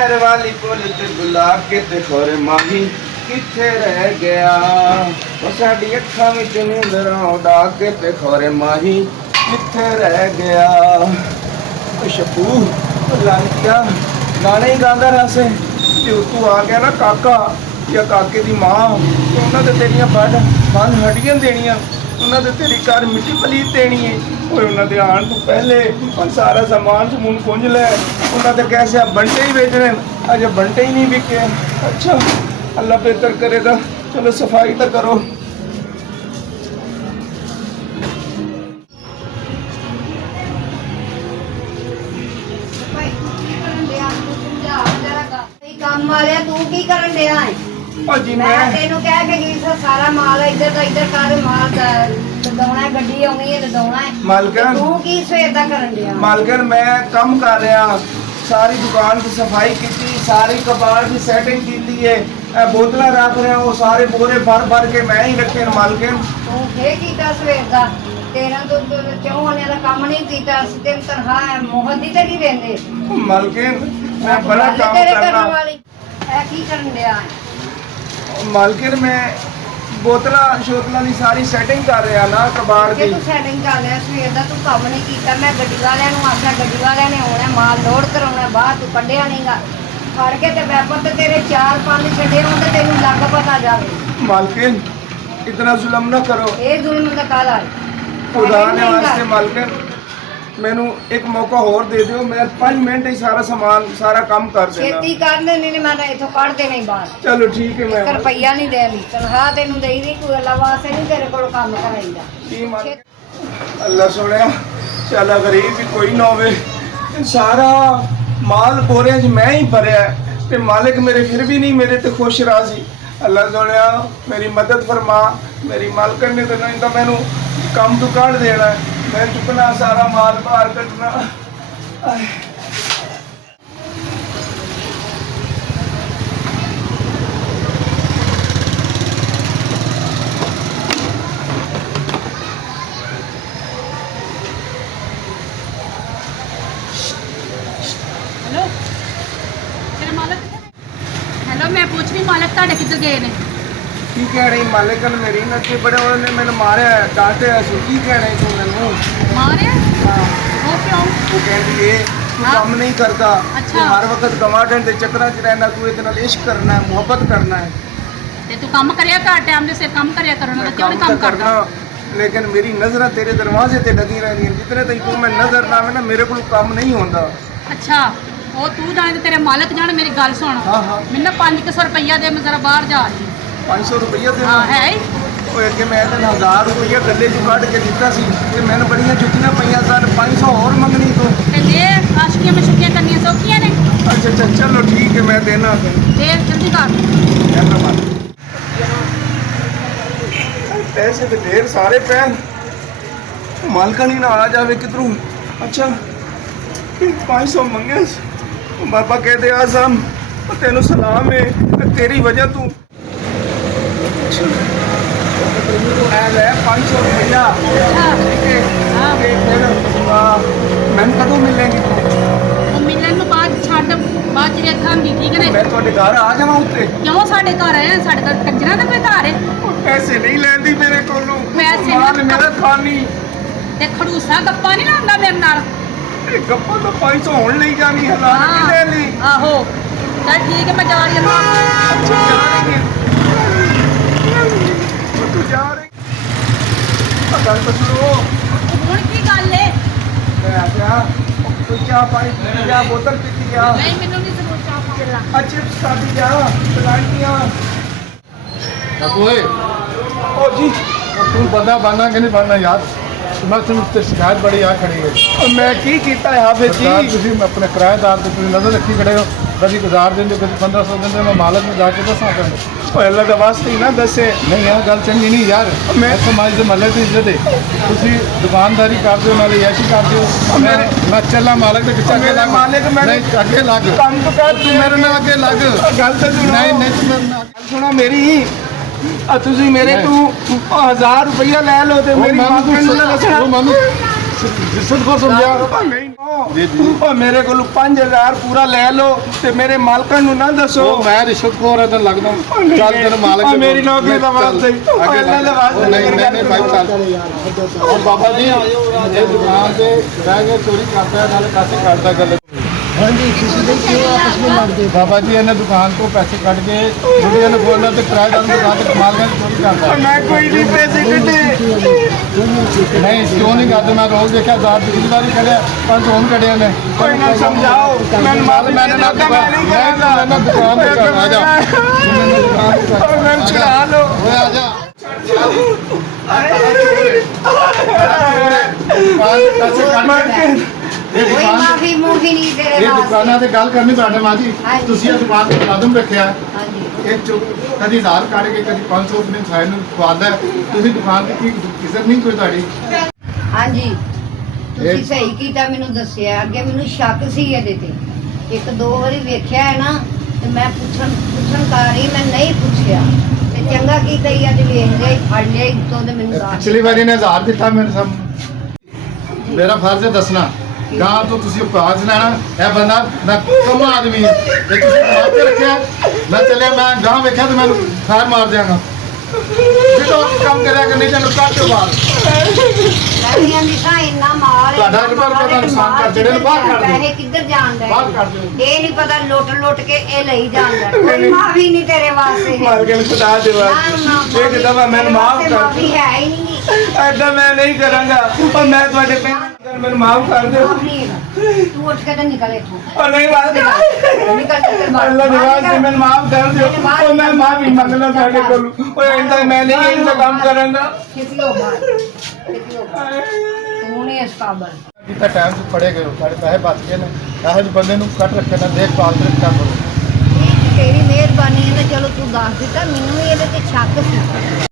शहर वाली पुल ते बुला के ते खोरे माही किथे रह गया वो साडी अखां विच नींदरां उड़ा के ते खोरे माही किथे रह गया ओ शपू ओ लांटिया गाने ही गांदा रहा से ते तू आ गया ना काका या काके दी मां ते उन्हां दे तेरियां बंद हड्डियां देनियां उन्हां दे तेरी घर मिट्टी पलीत देनी है ओए उन्हां दे आण तो पहले और सारा सामान समून पुंज ले उन्हां दे कैसे बंटे ही बेचने अजे बंटे ही नहीं बिके अच्छा अल्लाह बेहतर करेगा चलो सफाई तो करो काम वाले तू की करन दिया है भाजी मैं तेनू कह के गई सा सारा माल इधर का इधर कर माल लदाउना है गड्डी आउनी है लदाउना है मालकन तू की सवेर दा करन दिया मालकन मैं कम कर रहा सारी दुकान की सफाई की सारी कबाड़ की सेटिंग की है बोतल रख रहे वो सारे बोरे भर भर के मैं ही रखे मालकन तू के कीता सवेर दा तेरा तो क्यों होने वाला काम नहीं कीता तेन तनखा मोहत दी ते नहीं देंदे मालकन मैं बड़ा काम तेरे करना करने वाली ऐ की करन दिया है मालकिन मैं बोतला शोतला की सारी सेटिंग कर रहा ना कबाड़ कि की तू सेटिंग कर लिया सवेर दा तू काम नहीं कीता मैं गड्डी वालियां नूं आखिया गड्डी वालियां ने आउणा माल लोड कराउणा बाहर तू कढिया नहींगा फड़ के ते वैपर ते तेरे 4-5 छड्डे होण ते तैनूं लग पता जावे मालकिन इतना जुल्म ना करो ਇਹ ਜ਼ੁਲਮ ਦਾ ਕਾਲਾ खुदा ने वास्ते मालकिन मैनू एक मौका और दे दियो मैं 5 मिनट ही सारा सामान सारा काम कर देना ਛੇਤੀ ਕਰ ਲੈ ਨਹੀਂ ਮੈਂ ਤਾਂ ਇਥੋਂ ਕੱਢ ਦੇਣਾ ਹੀ ਬਾਹਰ चलो ठीक है मैं 1 ਰੁਪਈਆ ਨਹੀਂ ਦੇਣੀ ਤਨਖਾਹ ਤੈਨੂੰ ਦੇਈ ਦੀ ਕੋਈ ਅੱਲਾ ਵਾਸਤੇ ਨਹੀਂ ਤੇਰੇ ਕੋਲ ਕੰਮ ਕਰਾਈਦਾ की मालिक अल्लाह सोने चल गरीब भी कोई ना होवे सारा माल बोरे च मैं ही भरिया ते मालिक मेरे फिर भी नहीं मेरे ते खुश राजी अल्लाह सोने मेरी मदद फरमा मेरी मालकन ने तो नहीं तो मैनू काम तो काट देना मैं चुकना सारा माल बाहर कटना हेलो तेरे मालक हेलो मैं पूछ रही मालक ਤੁਹਾਡੇ ਕਿੱਧਰ ਗਏ ਨੇ की कह रही मालिकन मेरी नचे बड़े उन्होंने मैंने मारे डांटे ऐसे की कह रही तू मैनू ਮਾਰਿਆ हाँ ਉਹ ਕਿਉਂ तू कहती है तू हाँ। काम नहीं करता अच्छा। तू हर वक्त गवाडन के चक्कर च रहना तू इतना इश्क करना है मोहब्बत करना है ਤੇ ਤੂੰ ਕੰਮ ਕਰਿਆ ਘਰ ਟਾਈਮ ਦੇ ਸਿਰ ਕੰਮ ਕਰਿਆ ਕਰੋ ਨਾ मैं ਕਿਉਂ ਨਹੀਂ काम ਕੰਮ तो ਕਰਦਾ करना लेकिन मेरी नजर तेरे दरवाजे ते लगी रहती जितने तक तू मैं नजर ना आवे ना मेरे को काम नहीं होता ਅੱਛਾ ਉਹ ਤੂੰ ਜਾਣੇ ਤੇ ਤੇਰੇ ਮਾਲਕ ਜਾਣ ਮੇਰੀ ਗੱਲ ਸੁਣ हाँ हाँ ਮੈਨੂੰ ਨਾ 500 ਰੁਪਈਆ ਦੇ ਮੈਂ ਜ਼ਰਾ ਬਾਹਰ ਜਾ ਰਹੀ 500 रुपया देना ਹਾਂ ਹੈ ਹੀ ਉਹ ਅੱਗੇ ਮੈਂ ਤਾਂ 1000 ਰੁਪਇਆ ਗੱਲੇ ਚੋਂ ਕੱਢ ਕੇ ਦਿੱਤਾ ਸੀ ਤੇ ਮੈਨੂੰ ਬੜੀਆਂ ਜੁੱਤੀਆਂ ਪਈਆਂ ਸਨ 500 ਹੋਰ ਮੰਗਣੀ ਤੂੰ ਤੇ ਦੇ ਆਸ਼ਕੀਆਂ ਮਸ਼ਕੀਆਂ ਕਰਨੀਆਂ ਸੌਖੀਆਂ ਨੇ अच्छा अच्छा चलो ठीक है मैं देना ਦੇ ਜਲਦੀ ਕਰ पैसे तो ढेर सारे पैन मालकन ही ना आ जावे किधरों अच्छा 500 मंगे बाबा कहते आजम तेनों सलाम है तेरी वजह तू 500 रुपया ਅੱਛਾ ठीक है हाँ। ते फिर मैं कदों मिलेंगी ਉਹ ਮਿਲਣ ਨੂੰ ਬਾਅਦ ਛੱਡ ਬਾਅਦ ਚ ਵੇਖਾਂਗੀ ਠੀਕ ਨੇ मैं थोड़े घर आ जावा उत्ते ਕਿਉਂ ਸਾਡੇ ਘਰ ਆਏ ਆ? ਸਾਡੇ ਘਰ ਕੰਜਰਾਂ ਦਾ ਕੋਈ ਘਰ ਹੈ पैसे नहीं लेंदी मेरे कोलों पैसे माल ना- मेरा खानी ਤੇ ਖੜੂਸਾ ਗੱਪਾ ਨਹੀਂ ਲਾਉਂਦਾ ਮੇਰੇ ਨਾਲ गप्पा तो 500 होने नहीं जानी हलाल नहीं ले ली ਆਹੋ ਚੱਲ ਠੀਕ ਹੈ ਮੈਂ ਜਾ ਰਹੀ ਹਾਂ अच्छा जा रही है तू जा रही पता तो सुनो ਹੁਣ ਕੀ ਗੱਲ ਏ मैं क्या तू चाह पानी पी जा बोतल पीती जा ਨਹੀਂ ਮੈਨੂੰ ਨਹੀਂ ਜ਼ਰੂਰ ਚਾਹ ਪਾਉਣ अच्छे खाती जा चलानियां बाबू ओए ओ जी तू बंदा बनना कि नहीं बनना यार मैं तुम ते शिकायत बड़ी आ खड़ी है मैं की कीता है हाफिज सरकार जी तुम अपने किराएदार ते तुम नजर रखी खड़े हो कभी 1000 दिन कभी 1500 दिन मैं मालक में जाके दसा कर ओ अल्लाह दा वास्ते ही ना दसे नहीं यार गल चंगी नहीं यार मैं- समाज के महल की इज्जत है तुम दुकानदारी करते हो नाले ऐसी करते हो मैं चला मालक के पिछे मेरे लग मालिक मैं- नहीं अगे लग काम तो कर तू मेरे नाल अगे लग गल तो सुनो नहीं नहीं तू मेरे नाल सुनो मेरी ਤੁਸੀਂ ਮੇਰੇ नहीं। ਤੋਂ 1000 ਰੁਪਇਆ ਲੈ ਲਓ ਤੇ ਉਹ ਮੇਰੀ ਮੈਨੂੰ ਮਾਂ ਨੂੰ ਉਹ ਦੱਸਣਾ ਮੈਨੂੰ ਰਿਸ਼ਵਤਖੋਰ ਸਮਝਿਆ ਨਹੀਂ ਜੀ, ਜੀ। ਉਹ ਮੇਰੇ ਕੋਲ 5000 ਪੂਰਾ ਲੈ ਲਓ ਤੇ ਮੇਰੇ ਮਾਲਕਾਂ ਨੂੰ ਨਾ ਦੱਸੋ। ਉਹ ਮੈਂ ਰਿਸ਼ਵਤਖੋਰ ਹੈ ਤਾਂ ਲੱਗਦਾ ਚੱਲ ਤੈਨੂੰ ਮਾਲਕ ਉਹ ਮੇਰੀ ਨੌਕਰੀ ਦਾ ਵਾਸਤੇ ਹੀ। ਉਹ ਅੱਗੇ ਇਹਨਾਂ ਦੇ ਵਾਸਤੇ ਨਹੀਂ ਨਹੀਂ ਭਾਈ ਚੱਲ ਔਰ ਬਾਬਾ ਜੀ ਇਹ ਦੁਕਾਨ ਤੇ ਬਹਿ ਕੇ ਚੋਰੀ ਕਰਦਾ ਹੈ, ਨਾਲੇ ਪੈਸੇ ਕੱਢਦਾ ਗੱਲ ਹਾਂਜੀ ਕਿਸੇ ਦੇ ਕਿਉਂ ਆਪਸ ਵਿੱਚ ਲੜਦੇ ਬਾਬਾ ਜੀ ਇਹਨੇ ਦੁਕਾਨ ਤੋਂ ਪੈਸੇ ਕੱਢ ਕੇ ਜਿਹੜੀਆਂ ਨੇ ਬੋਲਣਾ ਤੇ ਕਿਰਾਏਦਾਰ ਨੂੰ ਦੁਕਾਨ ਤੇ ਕਮਾਲ ਕਰਕੇ ਚੋਰੀ ਕਰਦਾ ਹੈ। ਮੈਂ ਕੋਈ ਨਹੀਂ ਪੈਸੇ ਕੱਢੇ। ਨਹੀਂ ਕਿਉਂ ਨਹੀਂ ਕਰਦੇ? ਮੈਂ ਰੋਜ਼ ਦੇਖਿਆ 1000 ਪਿਛਲੀ ਵਾਰੀ ਕੱਢਿਆ 5 ਹੁਣ ਕੱਢਿਆ ਨੇ ਕੋਈ ਨਾ ਸਮਝਾਓ। ਮੈਨੂੰ ਮਾਫ ਮੈਂ ਨਾ ਦੁਕਾਨ ਨਹੀਂ ਮੈਂ ਕਰਾਂਗਾ। ਨਾ ਦੁਕਾਨ ਤੇ ਕਰ ਆ ਜਾ ਮੈਨੂੰ ਛੁਡਾ ਲਓ। ਓਏ ਆ ਜਾ ਮਰ ਕੇ ਇਹ ਕੋਈ ਦੁਕਾਨ ਮਾਫੀ ਮੂਫੀ ਨਹੀਂ ਤੇਰੇ ਇਹ ਦੁਕਾਨਾਂ ਤੇ ਗੱਲ ਕਰਨੀ ਤੁਹਾਡੇ ਮਾਂ ਜੀ ਹਾਂਜੀ। ਤੁਸੀਂ ਇਹ ਦੁਕਾਨ ਤੇ ਕਦਮ ਰੱਖਿਆ ਹਾਂਜੀ ਇਹ ਕਦੀ 1000 ਕੱਢ ਕੇ ਕਦੀ 500 ਆਪਣੇ ਸਾਇਨ ਨੂੰ ਖਵਾਦਾ ਤੁਸੀਂ ਦੁਕਾਨ ਤੇ ਕੀ ਇੱਜ਼ਤ ਨਹੀਂ ਕੋਈ ਤੁਹਾਡੀ ਹਾਂਜੀ ਤੁਸੀਂ ਇਹ- ਸਹੀ ਕੀਤਾ ਮੈਨੂੰ ਦੱਸਿਆ। ਅੱਗੇ ਮੈਨੂੰ ਸ਼ੱਕ ਸੀ ਇਹਦੇ ਤੇ, ਇੱਕ ਦੋ ਵਾਰੀ ਵੇਖਿਆ ਹੈ ਨਾ ਤੇ ਮੈਂ ਪੁੱਛਣ ਕਾਰੀ ਮੈਂ ਨਹੀਂ ਪੁੱਛਿਆ ਤੇ ਚੰਗਾ ਕੀਤਾ ਹੀ ਅੱਜ ਵੇਖ ਲਿਆ ਫੜ ਲਿਆ ਤੋਂ ਤੇ ਮੈਨੂੰ ਦੱਸ ਪਿਛਲੀ ਵਾਰੀ ਨੇ 1000 ਦਿੱਤਾ ਮੇਰੇ ਸਾਹਮਣੇ ਮੇਰਾ ਫਰਜ਼ ਹੈ ਦੱਸਣਾ ਗਾਂ ਤੋਂ ਤੁਸੀਂ ਉਪਾਸ ਲੈਣਾ ਇਹ ਬੰਦਾ ਮੈਂ ਕਮ ਆਦਮੀ ਹੈ ਇਹ ਤੁਸੀਂ ਮਾਰ ਕੇ ਰੱਖਿਆ ਮੈਂ ਚੱਲਿਆ ਮੈਂ ਗਾਂ ਵੇਖਿਆ ਤੇ ਮੈਨੂੰ ਖਾਰ ਮਾਰ ਦਿਆਂਗਾ ਜਦੋਂ ਕੰਮ ਕਰਿਆ ਕਿ ਨਹੀਂ ਤੈਨੂੰ ਕੱਢ ਦਿਓ ਬਾਹਰ ਲੈਣੀਆਂ ਦੀ ਤਾਂ ਇੰਨਾ ਮਾਲ ਤੁਹਾਡਾ ਇੱਕ ਵਾਰ ਪਤਾ ਨੁਕਸਾਨ ਕਰ ਜਿਹੜੇ ਨੂੰ ਬਾਹਰ ਕੱਢ ਦਿਓ। ਪੈਸੇ ਕਿੱਧਰ ਜਾਣਦਾ ਬਾਹਰ ਕੱਢ ਦਿਓ। ਇਹ ਨਹੀਂ ਪਤਾ ਲੁੱਟ ਕੇ ਇਹ ਲਈ ਜਾਂਦਾ ਕੋਈ ਮਾਫੀ ਨਹੀਂ ਤੇਰੇ ਵਾਸਤੇ ਮਾਰ ਕੇ ਖੁਦਾ ਦੇਵਾ ਇਹ ਕਿਦਾਂ ਮੈਨੂੰ ਮਾਫ ਕਰ ਮਾਫੀ ਹੈ ਹੀ ਨਹੀਂ ਐਦਾਂ ਮੈਂ ਨਹੀਂ ਕਰਾਂਗਾ। ਉਹ ਮੈਂ ਤੁਹਾਡੇ ਪੈਰ ਮੈਨੂੰ ਮਾਫ ਕਰ ਦਿਓ। ਮਾਫ ਨਹੀਂ ਹੈਗਾ। ਤੂੰ ਉੱਠ ਕੇ ਤੇ ਨਿਕਲ ਇੱਥੋਂ ਉਹ ਨਹੀਂ ਮਾਫ ਨਿਕਲ ਤੇ ਅੱਲਾ ਦੀ ਵਾਸਤੇ ਮੈਨੂੰ ਮਾਫ ਕਰ ਦਿਓ। ਉਹ ਮੈਂ ਮਾਫੀ ਮੰਗਦਾ ਤੁਹਾਡੇ ਕੋਲ। ਉਹ ਇੰਦਾ ਮੈਂ ਨਹੀਂ ਇੰਦਾ ਕੰਮ ਕਰਾਂਗਾ। ਛੇਤੀ ਹੋ ਬਾਹਰ ਛੇਤੀ ਹੋ ਬਾਹਰ ਤੂੰ ਨਹੀਂ ਇਸ ਕਾਬਲ ਕੀਤਾ ਟਾਈਮ ਤੇ ਫੜੇ ਗਏ ਹੋ, ਸਾਡੇ ਪੈਸੇ ਬਚ ਗਏ ਨੇ ਇਹੋ ਜਿਹੇ ਬੰਦੇ ਨੂੰ ਕੱਟ ਰੱਖੇ ਨਾ ਦੇਖਭਾਲ ਤੇ ਕੰਮ ਕਰੋ ਤੇਰੀ ਮਿਹਰਬਾਨੀ ਹੈ ਨਾ ਚਲੋ ਤੂੰ ਦੱਸ ਦਿੱਤਾ ਮੈਨੂੰ ਵੀ ਇਹਦੇ ਤੇ ਸ਼ੱਕ ਸੀ